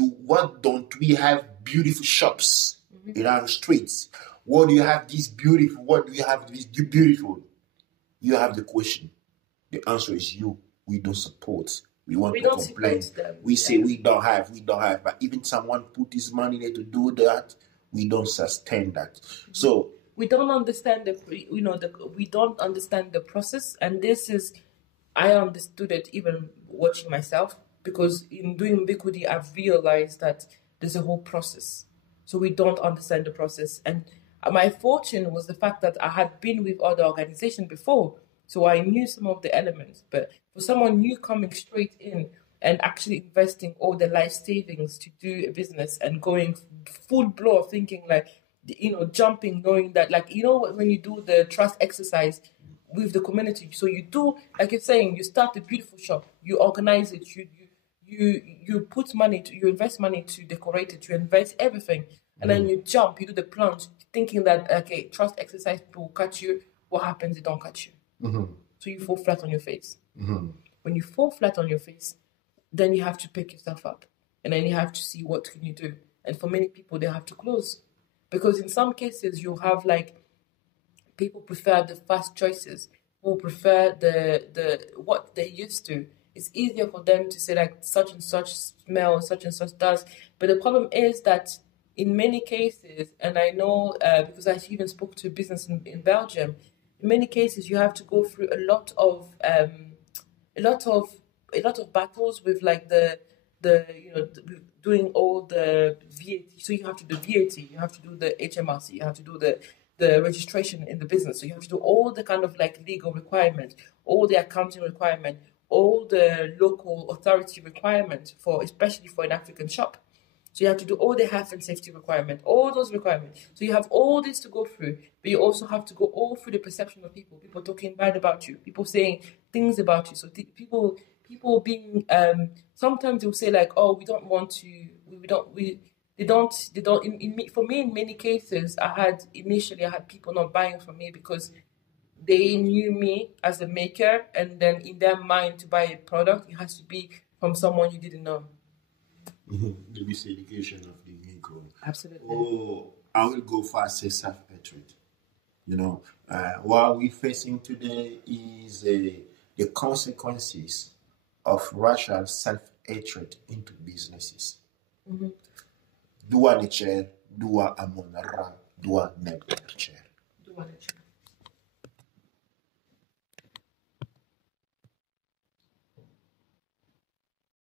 don't we have beautiful shops in our streets? What do you have this beautiful? What do you have this beautiful? You have the question. The answer is you. We don't support. We want to complain. We say we don't have. But even someone put his money there to do that, we don't sustain that. So we don't understand we don't understand the process, and this is, I understood it even watching myself, because in doing Mbikudi, I've realized that there's a whole process. So we don't understand the process, and my fortune was the fact that I had been with other organizations before, so I knew some of the elements. But for someone new coming straight in and actually investing all their life savings to do a business and going full blow of thinking like, jumping, knowing that, like, when you do the trust exercise with the community, so you do, like you're saying, you start a beautiful shop, you organize it, you put money you invest money to decorate it, you invest everything, and then you jump, you do the plunge, thinking that, okay, trust exercise, people will catch you. What happens? They don't catch you. So you fall flat on your face. When you fall flat on your face, then you have to pick yourself up, and then you have to see what can you do. And for many people, they have to close. Because in some cases, you have like, people prefer the fast choices, who prefer the what they're used to. It's easier for them to say like such and such smell, such and such does. But the problem is that in many cases, and I know because I even spoke to a business in Belgium, in many cases you have to go through a lot of a lot of battles with like doing all the VAT. So you have to do VAT, you have to do the HMRC, you have to do the registration in the business. So you have to do all the kind of like legal requirements, all the accounting requirement, all the local authority requirements for, especially for an African shop. So you have to do all the health and safety requirement, all those requirements. So you have all this to go through, but you also have to go all through the perception of people talking bad about you, people saying things about you. So people being sometimes they'll say like, oh, we don't want to, they don't. For me, in many cases, I had people not buying from me because they knew me as a maker, and then in their mind to buy a product, it has to be from someone you didn't know. The miseducation of the Negro. Absolutely. Oh, I will go for say self-hatred. What we're facing today is the consequences of racial self-hatred into businesses. Dua lecher, dua amonara, dua nebcher.